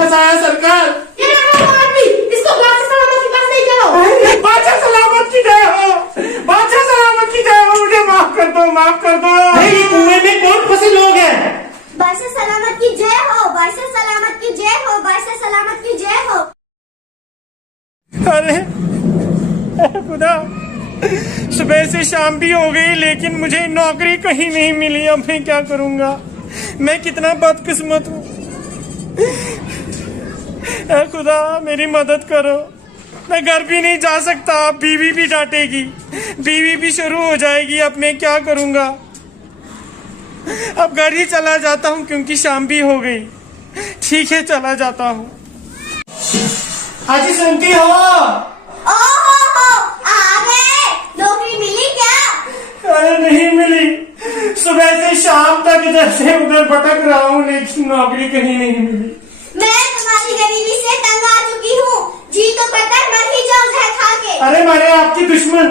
फंसाया सरकार। इसको बादशाह सलामत के पास ले जाओ। बादशाह सलामत की जय हो, बादशाह सलामत की जय हो, मुझे माफ कर दो, माफ कर दो। ये कुएं में कौन फंसे लोग हैं? बादशाह सलामत की जय हो, बादशाह सलामत की जय हो, बादशाह सलामत की जय हो। अरे खुदा, सुबह से शाम भी हो गई लेकिन मुझे नौकरी कहीं नहीं मिली। अब मैं क्या करूंगा? मैं कितना बदकिस्मत हूँ। ऐ खुदा मेरी मदद करो। मैं घर भी नहीं जा सकता, बीवी भी डांटेगी, बीवी भी शुरू हो जाएगी। अब मैं क्या करूंगा? अब घर ही चला जाता हूँ क्योंकि शाम भी हो गई। ठीक है, चला जाता हूँ। हाजी सुनती हो? आ गए। नौकरी मिली क्या? अरे नहीं मिली। सुबह से शाम तक इधर से उधर भटक रहा हूँ लेकिन नौकरी कहीं नहीं मिली। मैं तुम्हारी गरीबी से तंग आ चुकी हूँ। जी तो करता है मर ही जाऊं जहर खा के। अरे मारे आपकी दुश्मन,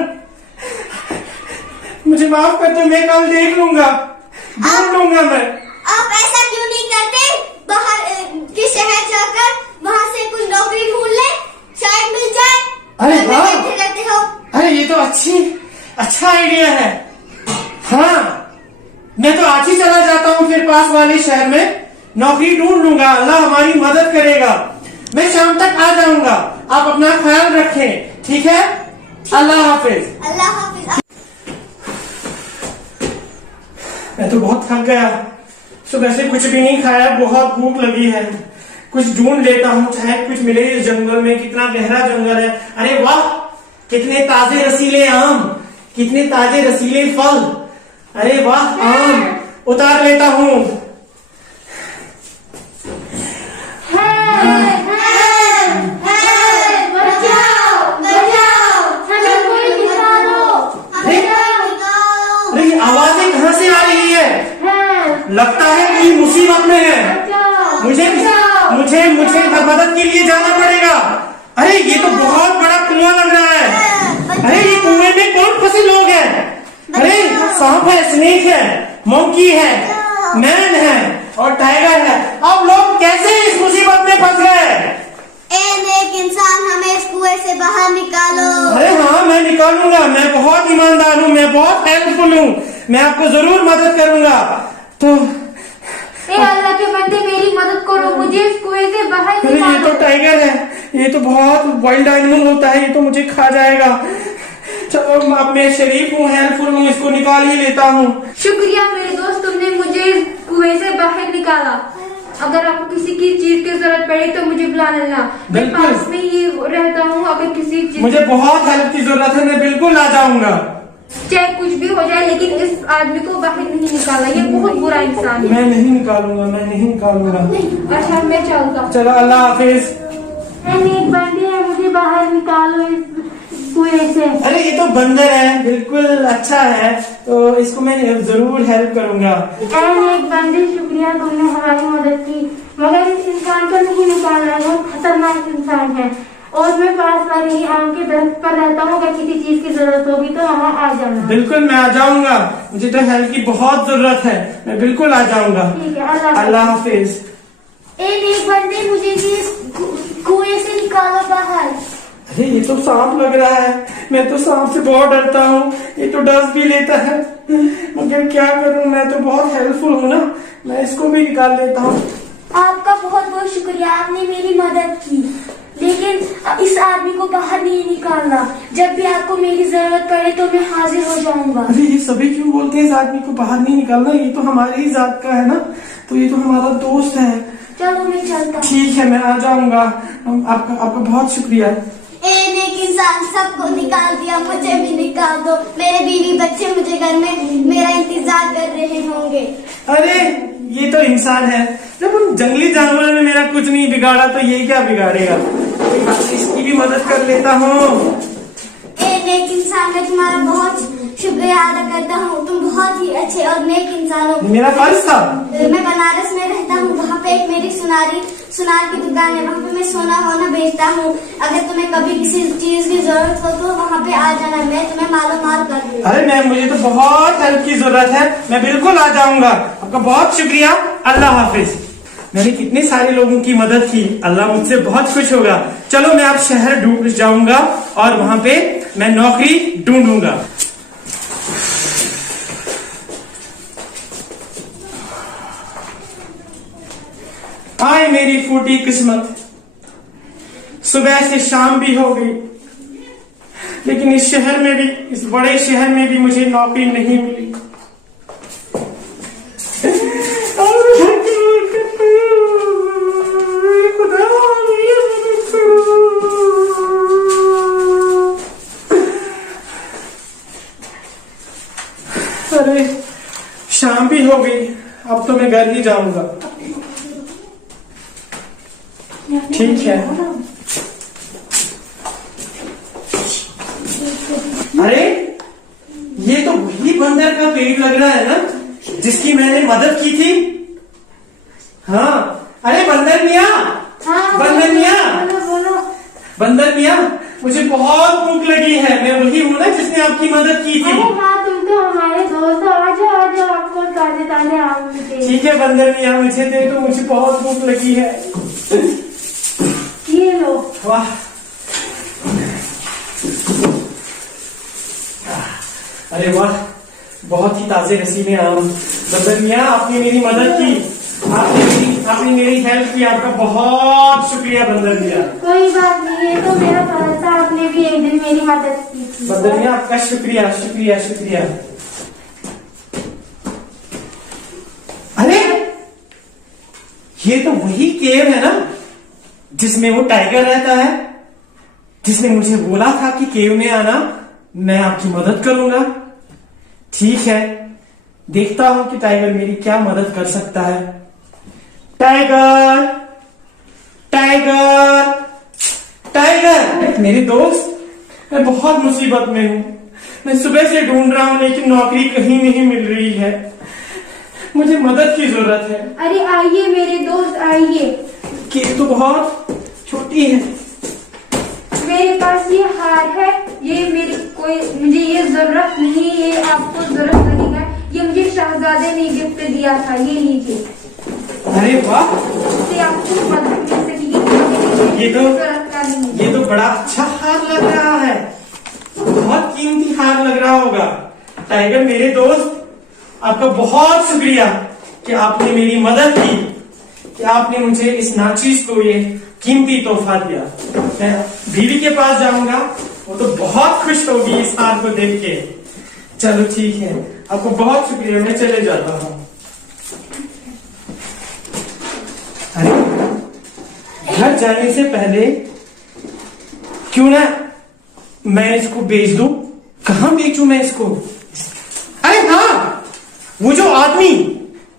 मुझे माफ कर दो। मैं कल देख लूंगा, ढूंढ लूंगा मैं। आप ऐसा क्यों नहीं करते? बाहर के शहर जाकर वहाँ से कुछ नौकरी ढूंढ ले, शायद मिल जाए। अरे वाह, बैठे रहते हो। अरे ये तो अच्छा आइडिया है। हाँ, मैं तो आज ही चला जाता हूँ फिर पास वाले शहर में नौकरी ढूंढ लूंगा। अल्लाह हमारी मदद करेगा। मैं शाम तक आ जाऊंगा। आप अपना ख्याल रखें, ठीक है? अल्लाह हाफिज। अल्लाह हाफिज। मैं तो बहुत थक गया, सुबह से कुछ भी नहीं खाया, बहुत भूख लगी है। कुछ ढूंढ लेता हूँ, चाहे कुछ मिले इस जंगल में। कितना गहरा जंगल है। अरे वाह, कितने ताजे रसीले आम, कितने ताजे रसीले फल। अरे वाह, आम उतार लेता हूँ। आवाजें कहाँ से आ रही है? लगता है कोई मुसीबत में है। मुझे मदद के लिए जाना पड़ेगा। अरे ये तो बहुत बड़ा कुआं लग रहा है। अरे ये कुएं में कौन फंसे लोग हैं? अरे सांप है, स्नेक है, मंकी है, मैन है और टाइगर है। अब लोग कैसे इस मुसीबत में फंस गए? नेक इंसान, हमें इस कुएं से बाहर निकालो। अरे हाँ, मैं निकालूंगा। मैं बहुत ईमानदार हूँ, मैं बहुत हेल्पफुल हूँ। मैं आपको जरूर मदद करूंगा। तो अल्लाह के बंदे मेरी मदद करो, मुझे इस कुएं से बाहर अरे निकालो। ये तो टाइगर है, ये तो बहुत वाइल्ड एनिमल होता है, ये तो मुझे खा जाएगा। चलो अब मैं शरीफ हूँ, हेल्पफुल हूँ, इसको निकाल ही लेता हूँ। शुक्रिया मेरे दोस्त, तुमने मुझे इस कुएं से बाहर निकाला। अगर आपको किसी की चीज की जरूरत पड़े तो मुझे बुला लेना। मैं बिल्कुल। पास में ही रहता हूँ। अगर किसी चीज मुझे बहुत हेल्प की जरूरत है, मैं बिल्कुल आ जाऊंगा। चाहे कुछ भी हो जाए, लेकिन इस आदमी को बाहर नहीं निकाला। ये बहुत बुरा इंसान है। मैं नहीं निकालूंगा, मैं नहीं निकालूंगा। अच्छा, मैं चलता हूँ। चलो, अल्लाह हाफिज। नेक बंदे है, मुझे बाहर निकालो इस कुएं से। अरे ये तो बंदर है, बिल्कुल अच्छा है, तो इसको मैं जरूर हेल्प करूंगा। नेक बंदे, शुक्रिया, तुमने हमारी मदद की। मगर इस इंसान को नहीं निकालना है, वो खतरनाक इंसान है। और मैं पास वाले ही आम के दरख्त पर रहता हूँ। अगर किसी चीज की जरूरत होगी तो वहाँ आ जाना। बिल्कुल, मैं आ जाऊंगा। मुझे तो हेल्प की बहुत जरूरत है, मैं बिल्कुल आ जाऊंगा। ठीक है, अल्लाह हाफिज। नेक बंदे, मुझे इस कुएं से निकालो बाहर। अरे ये तो सांप लग रहा है, मैं तो सांप से बहुत डरता हूँ। ये तो डस भी लेता है, मगर क्या करूँ? मैं तो बहुत हेल्पफुल हूँ ना, मैं इसको भी निकाल लेता हूँ। आपका बहुत बहुत शुक्रिया, आपने मेरी मदद की। लेकिन इस आदमी को बाहर नहीं निकालना। जब भी आपको मेरी जरूरत पड़े तो मैं हाजिर हो जाऊंगा। अरे ये सभी क्यों बोलते हैं इस आदमी को बाहर नहीं निकालना? ये तो हमारी ही जात का है ना, तो ये तो हमारा दोस्त है। चलो मैं चलता हूँ। ठीक है, मैं आ जाऊंगा। आपका बहुत शुक्रिया। नेक इंसान, सबको निकाल दिया, मुझे भी निकाल दो। मेरे बीवी बच्चे मुझे घर में मेरा इंतजार कर रहे होंगे। अरे ये तो इंसान है, जब उन जंगली जानवरों ने मेरा कुछ नहीं बिगाड़ा तो ये क्या बिगाड़ेगा? इसकी भी मदद कर लेता हूँ। नेक इंसान, मैं तुम्हारा बहुत शुक्रिया अदा करता हूँ। तुम बहुत ही अच्छे और नेक इंसान हो। मेरा फर्ज था। मैं बनारस में रहता हूँ, वहाँ पे एक मेरी सुनार की दुकान है, वहाँ पे मैं सोना होना बेचता हूँ। अगर तुम्हें कभी किसी चीज की जरूरत हो तो वहाँ पे आ जाना, मैं तुम्हें मालूम कर दूंगा। अरे मुझे तो बहुत हेल्प की जरूरत है, मैं बिल्कुल आ जाऊंगा। आपका बहुत शुक्रिया। अल्लाह हाफिज। मैंने कितने सारे लोगों की मदद की, अल्लाह मुझसे बहुत खुश होगा। चलो मैं अब शहर ढूंढ जाऊंगा और वहां पे मैं नौकरी ढूंढूंगा। आए मेरी फूटी किस्मत, सुबह से शाम भी हो गई, लेकिन इस शहर में भी, इस बड़े शहर में भी मुझे नौकरी नहीं मिली। अरे शाम भी हो गई, अब तो मैं घर ही जाऊंगा। ठीक है। अरे ये तो वही बंदर का पेड़ लग रहा है ना, जिसकी मैंने मदद की थी। हाँ, अरे बंदर मियाँ, बंदर मियाँ, बंदर मियाँ, मुझे बहुत भूख लगी है। मैं वही हूँ ना जिसने आपकी मदद की थी। हाँ, तुम तो हमारे दोस्त हो। आजा आजा, आपको ताजे ताजे आम मिलते। ठीक है बंदर मियाँ, मुझे दे दो, मुझे बहुत भूख लगी है। ये लो। वाह, अरे वाह, बहुत ही ताजे रसीले आम। बंदर मियाँ, आपने मेरी मदद की, आपने मेरी हेल्प की, आपका बहुत शुक्रिया बंदर मियाँ। कोई बात नहीं है, तो मेरा फर्ज था, आपने भी एक दिन मेरी मदद की थी। बंदर मियाँ, आपका शुक्रिया शुक्रिया शुक्रिया। अरे ये तो वही केव है ना जिसमें वो टाइगर रहता है, जिसने मुझे बोला था कि केव में आना, मैं आपकी मदद करूंगा। ठीक है, देखता हूं कि टाइगर मेरी क्या मदद कर सकता है। टाइगर, टाइगर, टाइगर, मेरे दोस्त, मैं बहुत मुसीबत में हूं। मैं सुबह से ढूंढ रहा हूं, लेकिन नौकरी कहीं नहीं मिल रही है। मुझे मदद की जरूरत है। अरे आइए मेरे दोस्त, आइए। केव तो बहुत छोटी है। मेरे पास ये हार है, ये मुझे ये जरूरत नहीं, ये आपको जरूरत लगेगा। ये मुझे शहजादे ने गिफ्ट दिया था, ये लीजिए। अरे वाह, इससे आपको मदद मिल सकेगी। ये तो बड़ा अच्छा हार लग रहा है, बहुत कीमती हार लग रहा होगा। टाइगर मेरे दोस्त, आपका बहुत शुक्रिया कि आपने मेरी मदद की, कि आपने मुझे इस नाचीज को ये कीमती तोहफा दिया। मैं बीवी के पास जाऊंगा, वो तो बहुत खुश होगी इस हार को देख के। चलो ठीक है, आपको बहुत शुक्रिया, मैं चले जाता हूँ। अरे घर जाने से पहले क्यों ना मैं इसको बेच दूं। कहाँ बेचूं मैं इसको? अरे हाँ, वो जो आदमी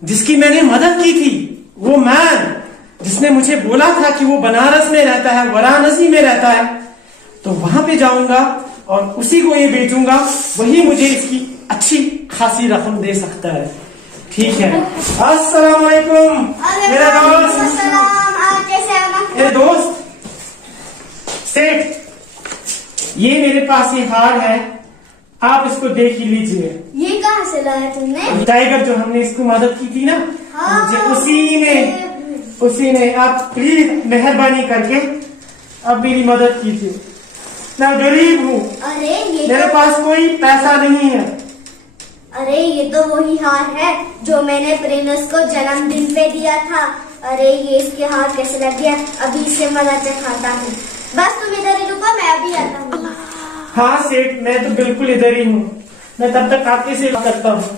जिसकी मैंने मदद की थी, वो मैन जिसने मुझे बोला था कि वो बनारस में रहता है, वाराणसी में रहता है, तो वहां पे जाऊंगा और उसी को ये बेचूंगा। वही मुझे इसकी अच्छी खासी रकम दे सकता है। ठीक है, अस्सलाम वालेकुम मेरा दोस्त। मेरे दोस्त सेठ, ये मेरे पास ये हार है, आप इसको देख ही लीजिए। ये कहाँ से लाया तुमने? टाइगर जो हमने इसको मदद की थी ना, हाँ, मुझे उसी ने आप प्लीज मेहरबानी करके अब मेरी मदद कीजिए। मैं गरीब हूँ, अरे ये मेरे पास कोई पैसा नहीं है। अरे ये तो वही हार है जो मैंने प्रिंस को जन्मदिन पे दिया था। अरे ये इसके हार कैसे लग गया? अभी इससे मदद खाता हूँ। बस तुम इधर ही रुको, मैं अभी आता हूँ। हाँ सेठ, मैं तो बिल्कुल इधर ही हूँ, मैं तब तक आपकी सेवा करता हूँ।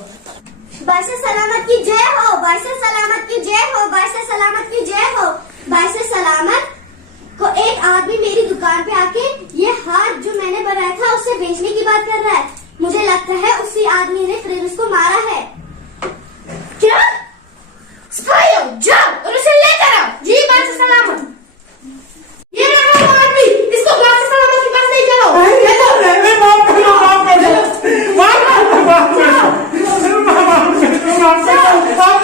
बाई से सलामत की जय हो, बाई से सलामत की जय हो, बाई से सलामत की जय हो। बाई से सलामत को एक आदमी मेरी दुकान पे आके ये हार जो मैंने बनाया था उससे बेचने की बात कर रहा है। मुझे लगता है उसी आदमी ने प्रिंस को मारा है। क्या? स्पाई हो, जाओ और उसे लेकर आओ। जी बाई से सलामत। ये रहा वो आदमी, इसको बाई से सलामत के पास ले जाओ। माफ करो, माफ करो, माफ करो, माफ करो, माफ करो, माफ करो,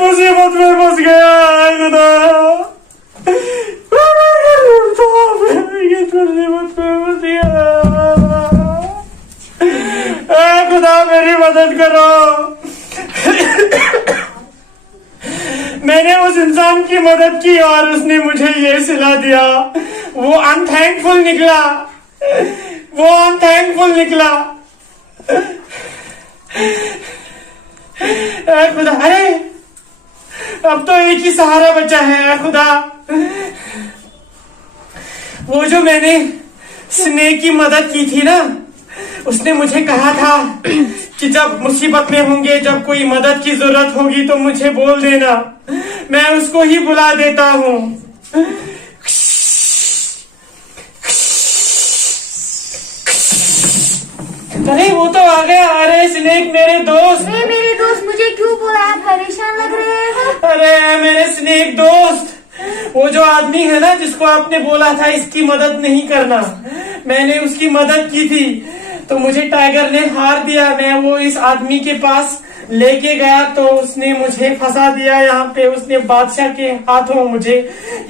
मुसीबत में फंस गया है खुदा। इस मुसीबत में फंस गया। खुदा मेरी मदद करो। मैंने उस इंसान की मदद की और उसने मुझे ये सिला दिया। वो अनथैंकफुल निकला। वो अनथैंकफुल निकला। खुदा, अरे अब तो एक ही सहारा बचा है खुदा। वो जो मैंने स्नेक की मदद की थी ना, उसने मुझे कहा था कि जब मुसीबत में होंगे, जब कोई मदद की जरूरत होगी तो मुझे बोल देना, मैं उसको ही बुला देता हूँ। अरे वो तो आ गया। अरे स्नेक मेरे दोस्त। मेरे दोस्त, मुझे क्यों बुलाया? परेशान लग रहे हो? अरे मेरे स्नेक दोस्त, वो जो आदमी है ना जिसको आपने बोला था इसकी मदद नहीं करना, मैंने उसकी मदद की थी तो मुझे टाइगर ने हार दिया। मैं वो इस आदमी के पास लेके गया तो उसने मुझे फंसा दिया यहाँ पे। उसने बादशाह के हाथों मुझे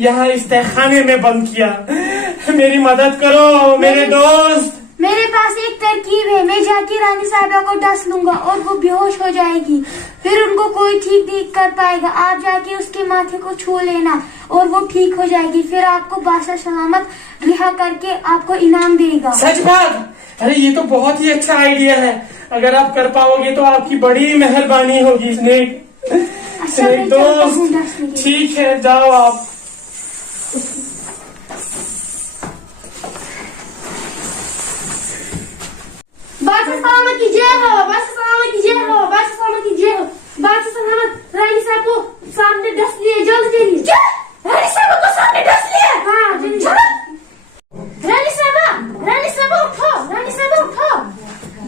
यहाँ इस तहखाने में बंद किया। मेरी मदद करो मेरे दोस्त। मेरे पास एक तरकीब है। मैं जाके रानी साहिबा को डस लूंगा और वो बेहोश हो जाएगी। फिर उनको कोई ठीक नहीं कर पाएगा। आप जाके उसके माथे को छू लेना और वो ठीक हो जाएगी। फिर आपको बादशाह सलामत रिहा करके आपको इनाम देगा। सच बात? अरे ये तो बहुत ही अच्छा आइडिया है। अगर आप कर पाओगे तो आपकी बड़ी मेहरबानी होगी स्नेक। स्नेक दोस्त, ठीक है, जाओ आप। बादशाह सलामत की जय हो। बादशाह सलामत की जय हो। बादशाह सलामत की जय हो। बादशाह सलामत रानी साहब को सामने डस लिए। जल्द चलिए। क्या? रानी साहब को सामने डस लिया? हाँ जल्दी। रानी साहब उठो। रानी साहब उठो।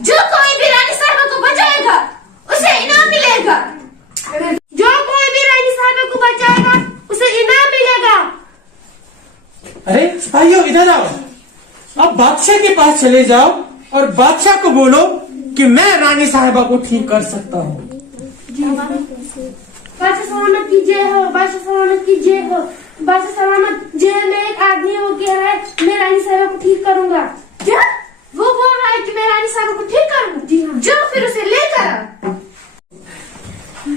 जो कोई भी रानी साहिबा को बचाएगा उसे इनाम मिलेगा। जो कोई भी रानी साहब को बचाएगा उसे इनाम मिलेगा। अरे सिपाहियों, इधर आओ। अब बादशाह के पास चले जाओ और बादशाह को बोलो कि मैं रानी साहिबा को ठीक कर सकता हूँ। बादशाह सलामत की जय हो। बादशाह सलामत की जय हो। बादशाह सलामत, जेल में एक आदमी हो गया है, मैं रानी साहिबा को ठीक करूंगा। क्या? वो बोल रहा है कि मैं रानी साहिबा को ठीक करूंगा। जी हाँ। जो फिर उसे लेकर आओ।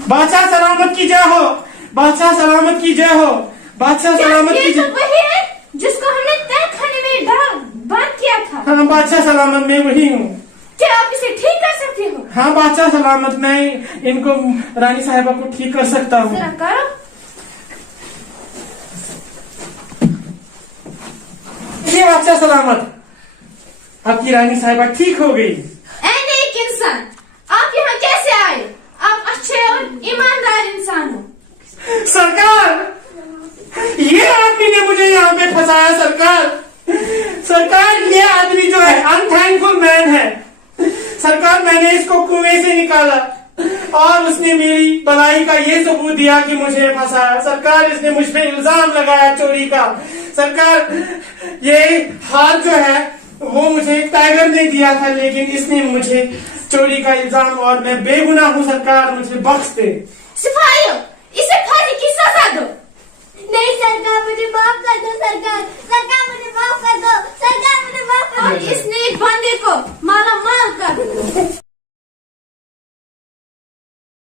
बादशाह सलामत की जय हो। बादशाह सलामत की जय हो। बादशाह सलामत की ये तो जय। वही है जिसको हमने तहखाने में बंद किया था। हाँ बादशाह सलामत, मैं वही हूँ। क्या आप इसे ठीक कर सकते हो? हाँ बादशाह सलामत, मैं इनको रानी साहिबा को ठीक कर सकता हूँ। जरा करो। ये बादशाह सलामत, आपकी रानी साहिबा ठीक हो गई। एक इंसान, आप यहाँ कैसे आए? आप अच्छे और ईमानदार इंसान हो। सरकार, ये आदमी ने मुझे यहाँ पे फंसाया। सरकार, ये आदमी जो है अनथैंकफुल मैन है। सरकार, मैंने इसको कुएं से निकाला और उसने मेरी भलाई का ये सबूत दिया कि मुझे फंसाया। सरकार, इसने मुझ पे इल्जाम लगाया चोरी का। सरकार, ये हाथ जो है वो मुझे टाइगर ने दिया था, लेकिन इसने मुझे चोरी का इल्जाम, और मैं बेगुनाह हूँ। सरकार, मुझे बख्श दे। सिपाहियों, इसे फांसी की सजा दो। नहीं सरकार, मुझे माफ कर दो। सरकार, मुझे माफ कर दो। सरकार, मुझे माफ कर और दो। इसने